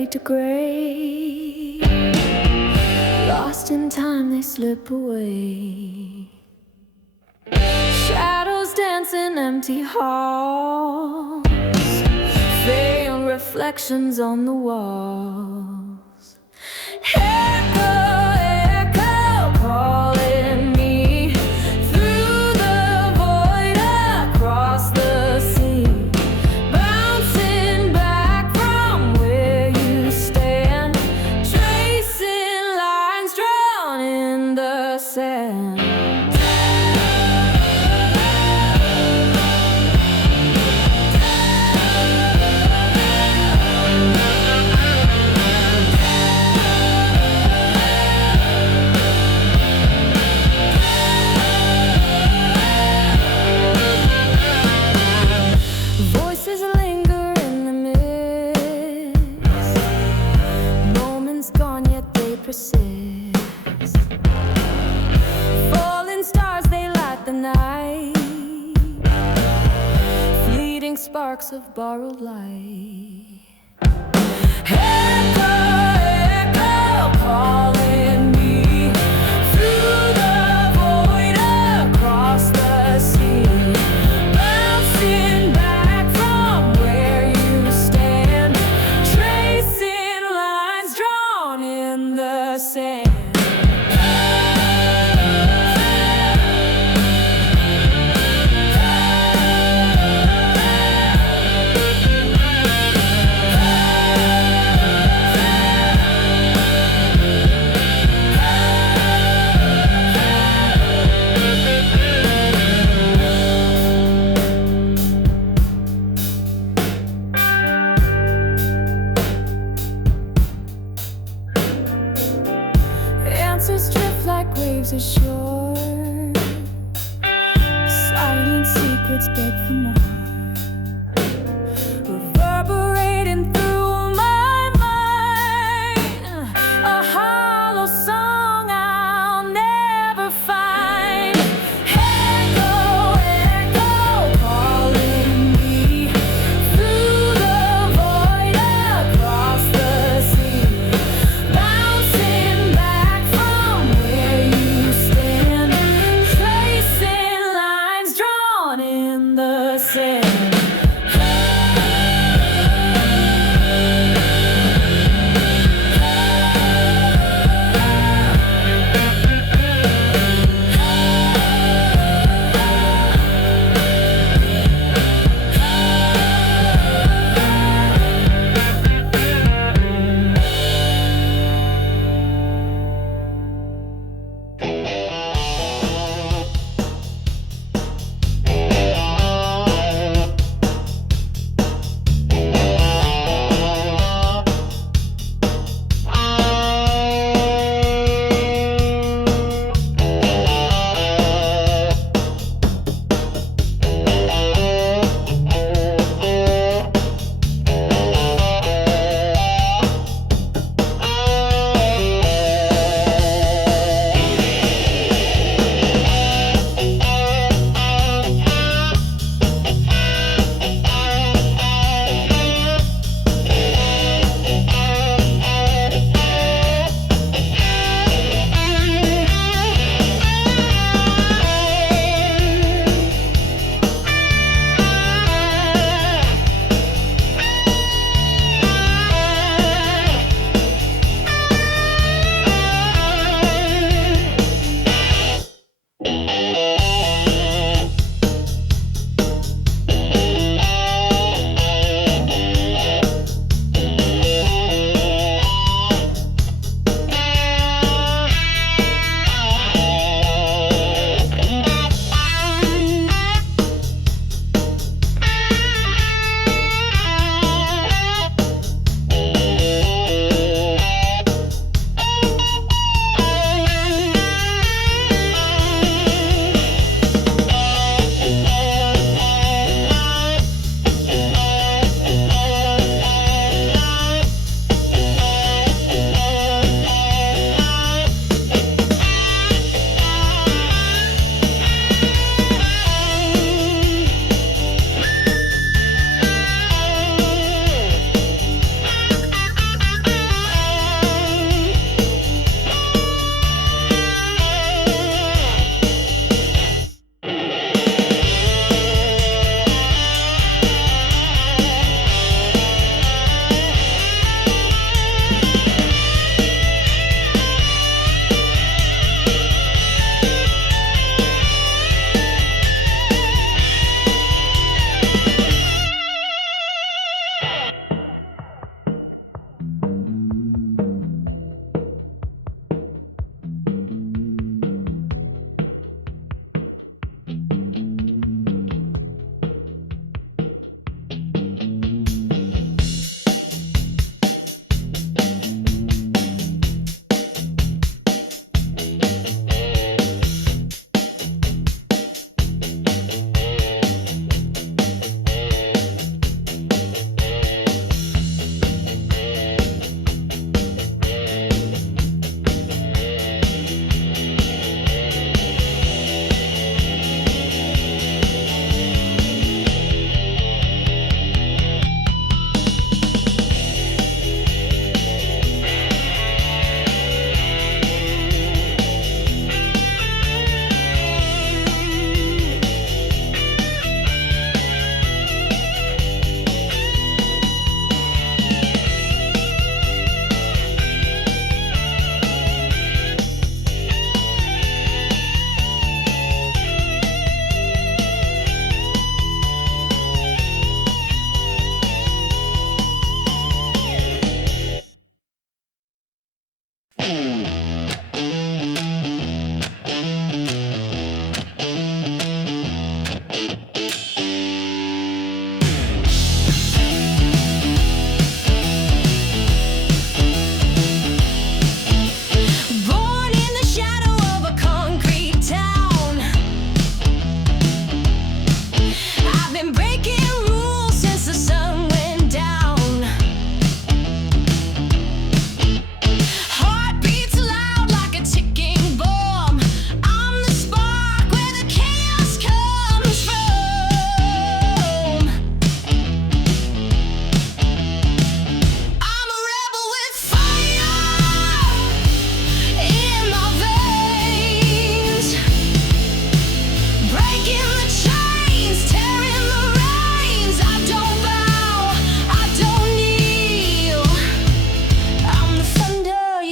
fade to gray. Lost in time, they slip away. Shadows dance in empty halls, faint reflections on the walls. Echo, echo, calling me through the void across the sea. Bouncing back from where you stand, tracing lines drawn in the sand. Persist. Falling stars, they light the night, fleeting sparks of borrowed light. Echo, echo, calling me through the void across the sea. Bouncing back from where you stand, tracing lines drawn in the sand. Answers drift like waves ashore, silent secrets beg for more, reverberating through my mind, a hollow song I'll never find. Echo, echo, calling me through the void across the sea. Bouncing back from where you stand, tracing lines drawn in the sand.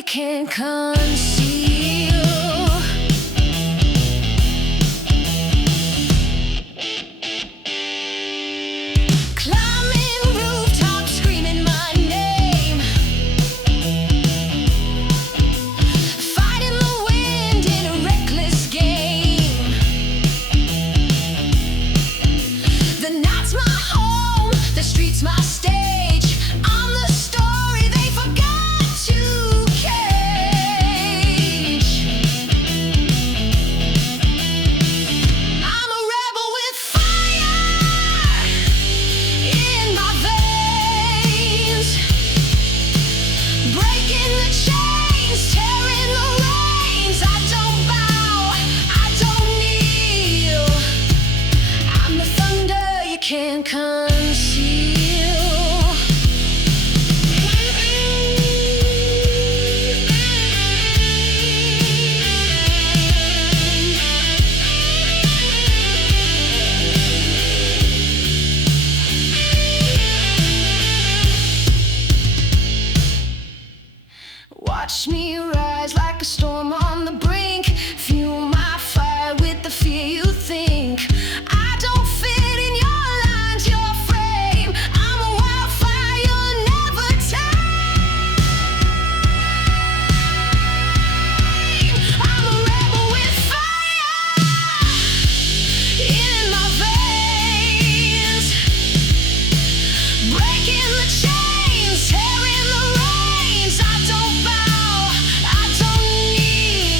can't conceal. Climbing rooftops, screaming my name, fighting the wind in a reckless game. The night's my home, the street's my stage. I'm the story they forgot to cage. I'm a rebel with fire in my veins, breaking the chains, tearing the reins. I don't bow, I don't kneel. I'm the thunder you can't conceal. Watch me rise like a storm on the brink. Fuel my fire with the fear you think. I don't fit in your lines, your frame. I'm a wildfire you'll never tame. I'm a rebel with fire in my veins, breaking the chains, tearing the reins. I don't bow, I don't kneel.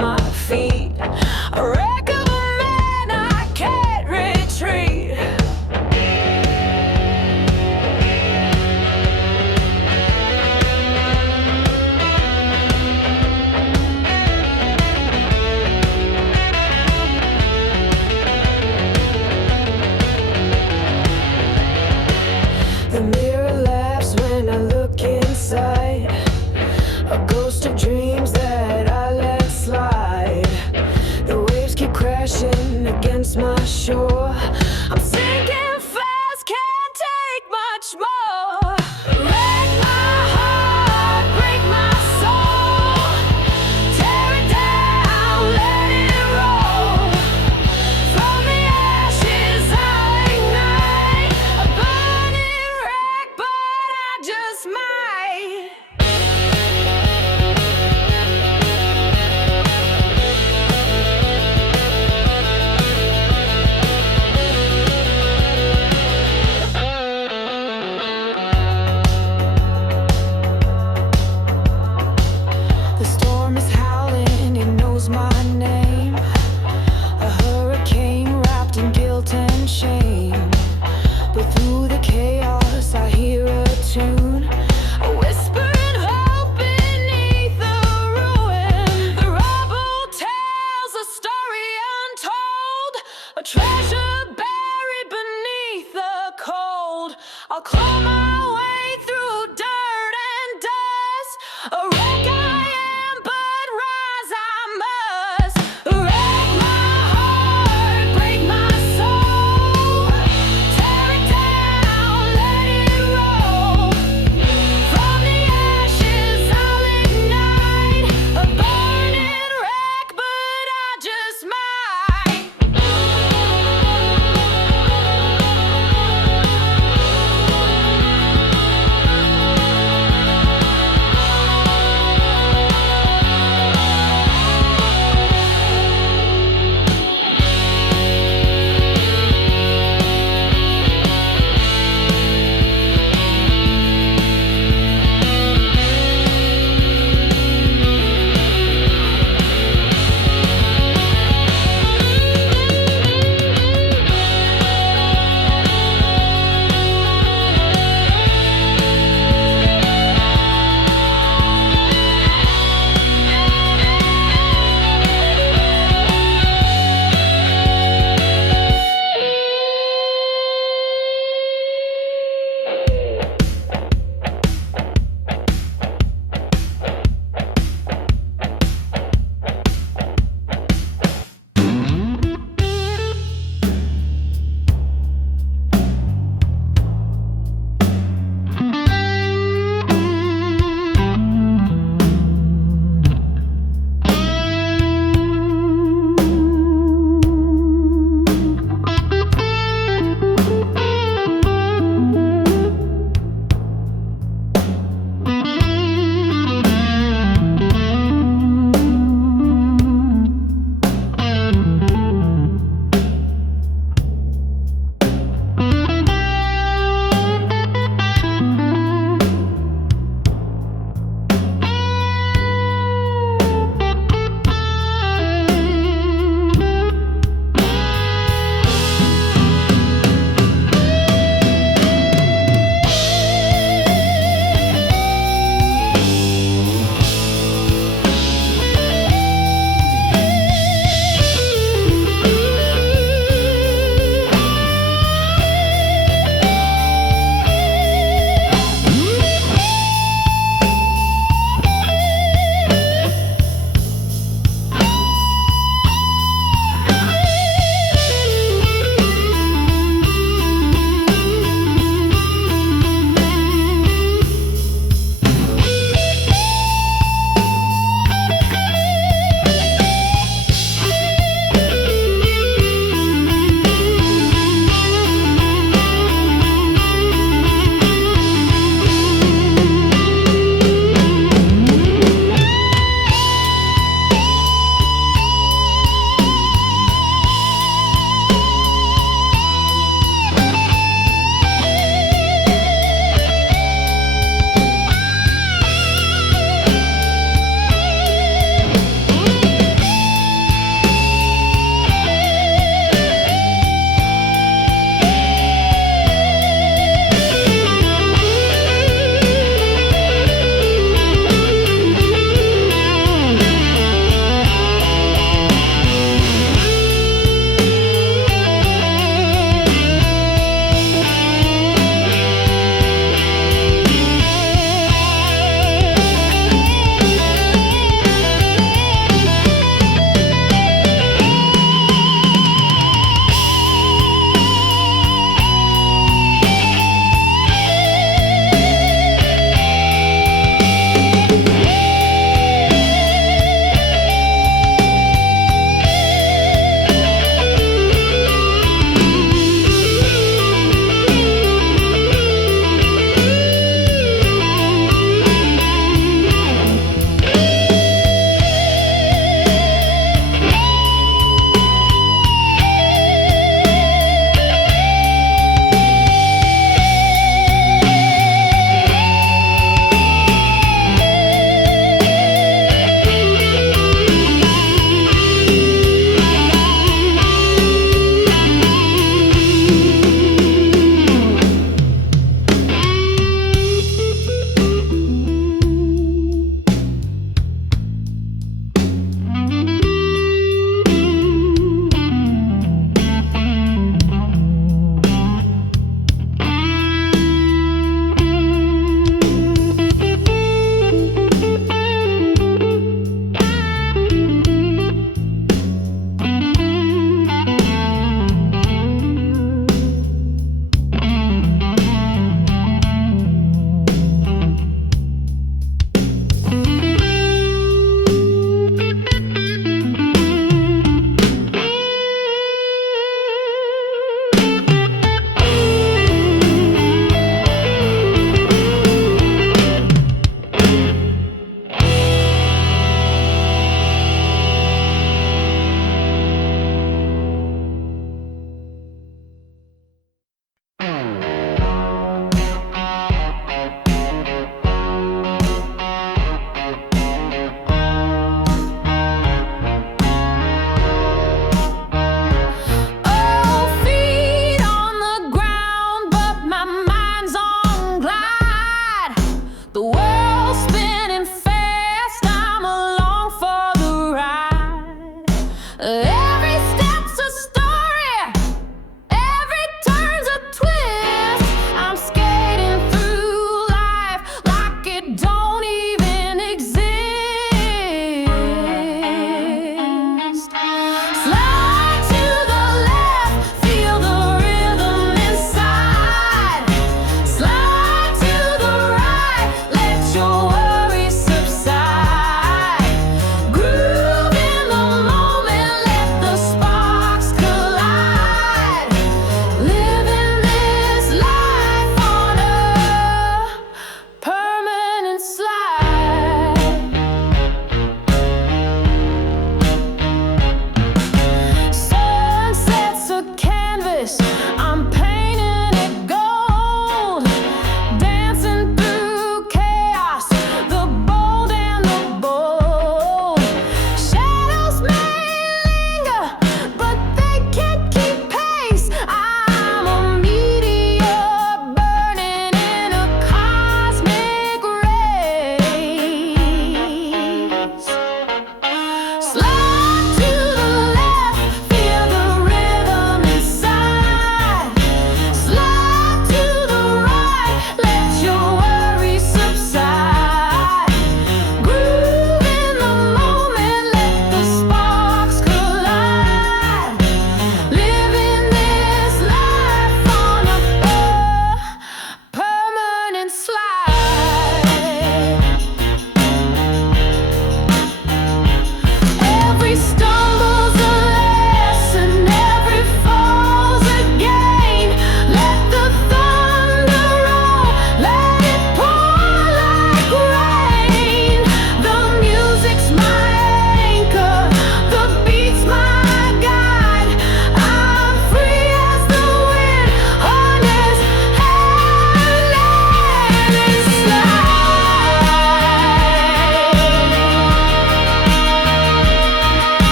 my feet. A wreck of a man, I can't retreat. The mirror laughs when I look inside. A ghost of dreams that I let slide. The waves keep crashing against my shore. I'm sinking fast, can't take much more. Wreck my heart, break my soul. Tear it down, let it roll. From the ashes I'll ignite a burning wreck, but I just might.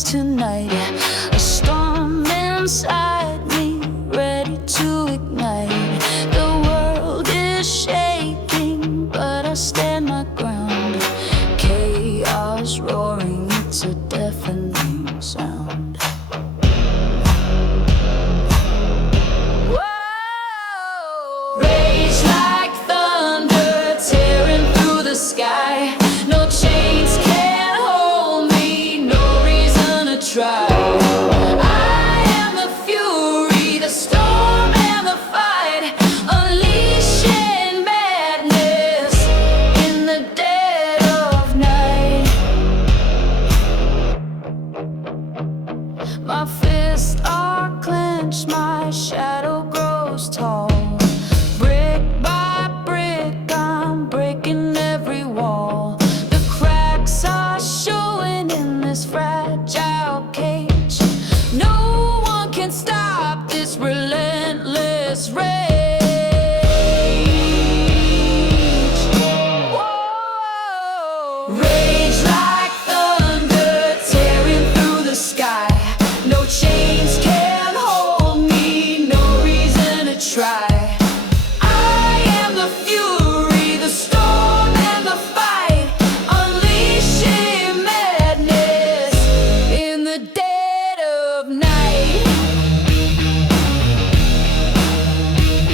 minds tonight. A storm inside me, ready to ignite. The world is shaking, but I stand my ground. Chaos roaring, it's a deafening sound. Whoa! Rage like thunder, tearing through the sky. No chains can hold me, no reason to try. I am the fury, the storm and the fight, unleashing madness in the dead of night. My fists are clenched, my shadow grows tall. Brick by brick, I'm breaking every wall. The cracks are showing in this fragile cage. No one can stop this relentless rage. Whoa! Rage like thunder, tearing through the sky. No chains can hold me, no reason to try. I am the fury, the storm and the fight, unleashing madness in the dead of night.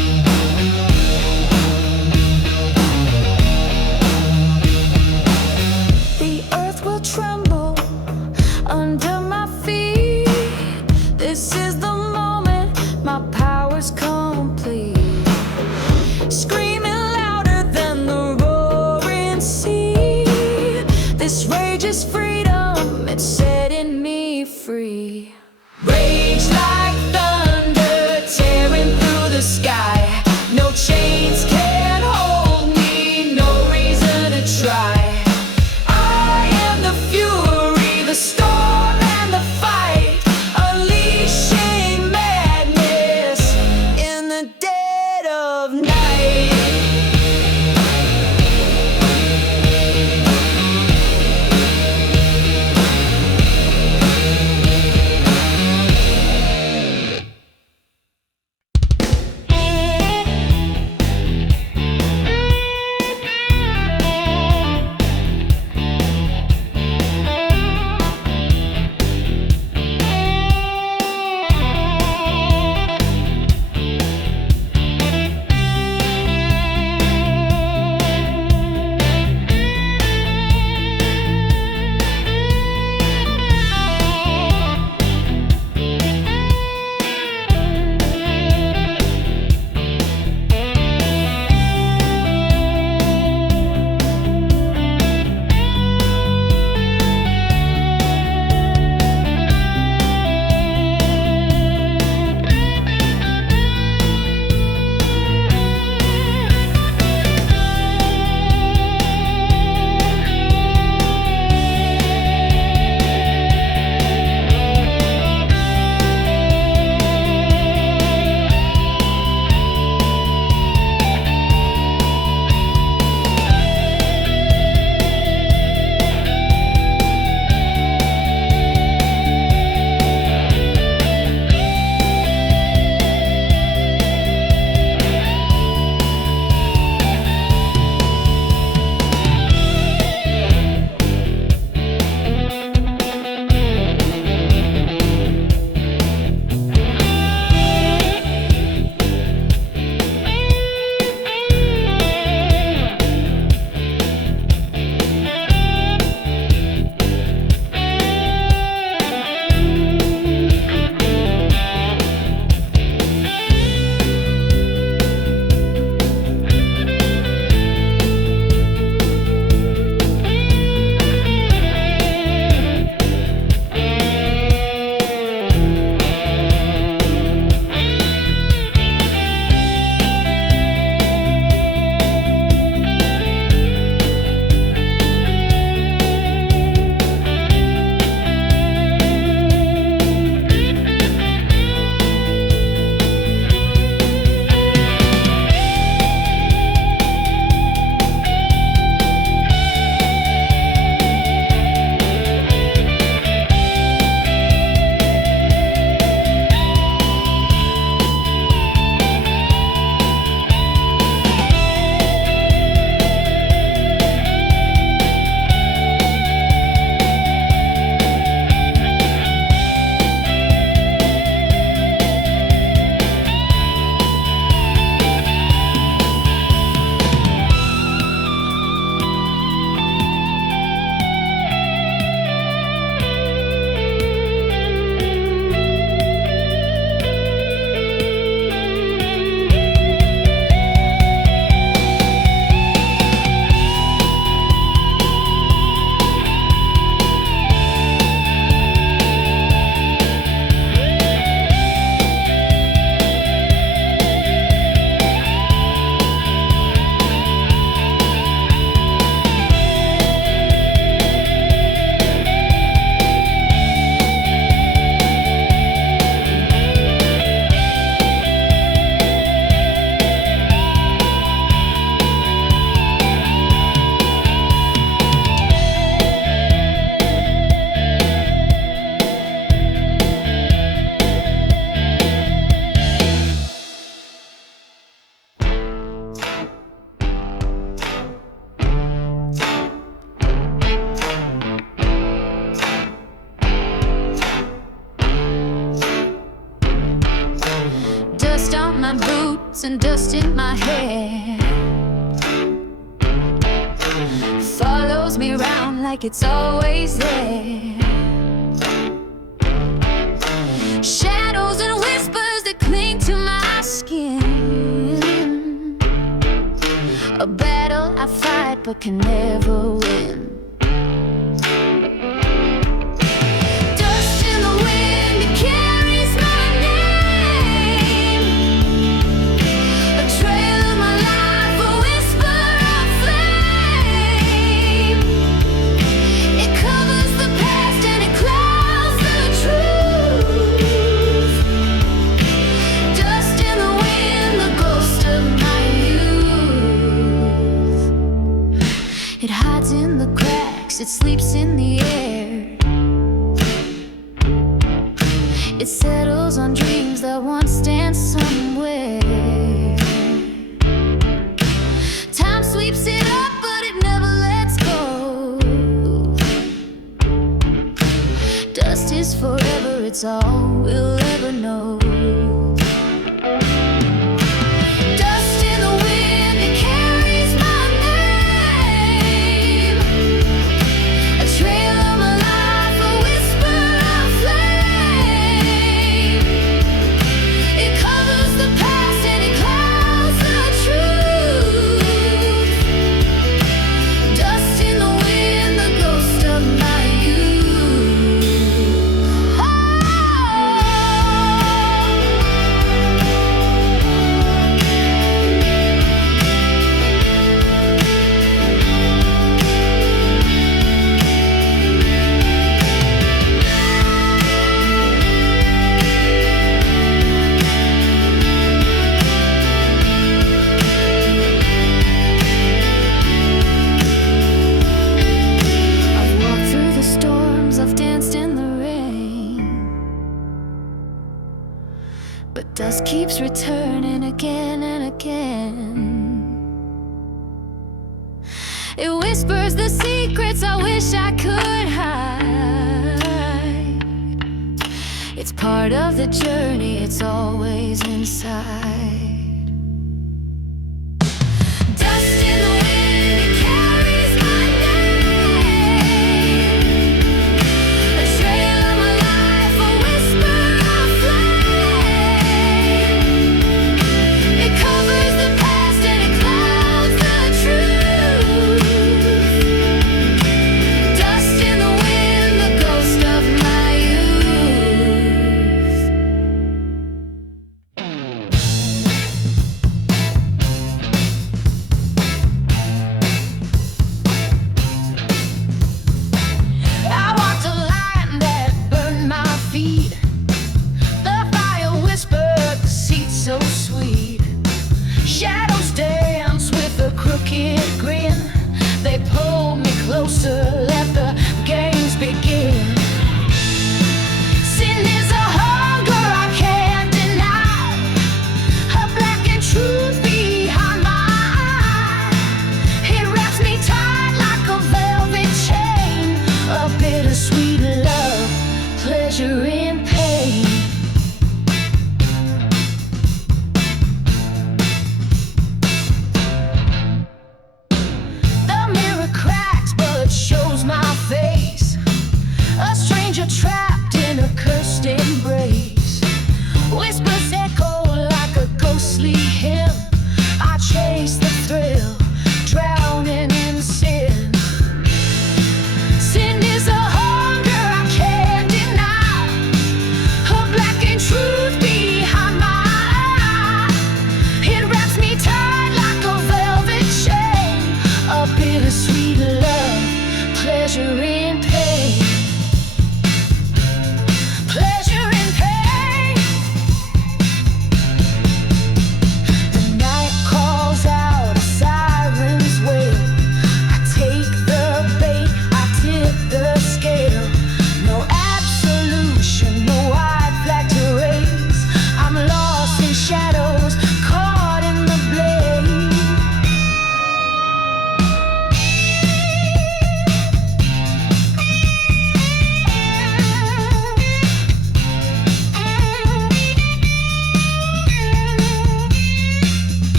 my boots and dust in my hair follows me around like it's always there. Shadows and whispers that cling to my skin. A battle I fight but can never win. Dust in the wind, it carries my name. A trail of my life, a whisper of flame. It covers the past and it clouds the truth. Dust in the wind, the ghost of my youth. It hides in the cracks, it sleeps in the air. It settles on dreams that once stand somewhere. Time sweeps it up, but it never lets go. Dust is forever, it's all we'll ever know. Dust in the wind, it carries my name. A trail of my life, a whisper of flame. It covers the past and it clouds the truth. Dust in the wind, the ghost of my youth. Oh. I've walked through the storms, I've danced in the rain, but dust keeps returning again and again. It whispers the secrets I wish I could hide. It's part of the journey, it's always inside. Dust in the wind, it carries my name. A trail of my life, a whisper of flame. It covers the past and it clouds the truth. Dust in the wind, the ghost of my youth. I walked a line that burned my feet. The fire whispered, the seat so sweet. Shadows dance with a crooked grin. They pulled me closer, let the games begin. Sin is a hunger I can't deny. A blackened truth behind my eye. It wraps me tight like a velvet chain. A bittersweet love, pleasure in pain. The mirror cracks but shows my face. A stranger trapped in a cursed embrace. Whispers echo like a ghostly hymn. I chase the thrill, drowning in sin. Sin is a hunger I can't deny. A blackened truth behind my eye. It wraps me tight like a velvet chain. A bittersweet love, pleasure in pain. Pleasure in pain. The night calls out, a siren's wail. I take the bait, I tip the scale. No absolution, no white flag to raise. I'm lost in shadows,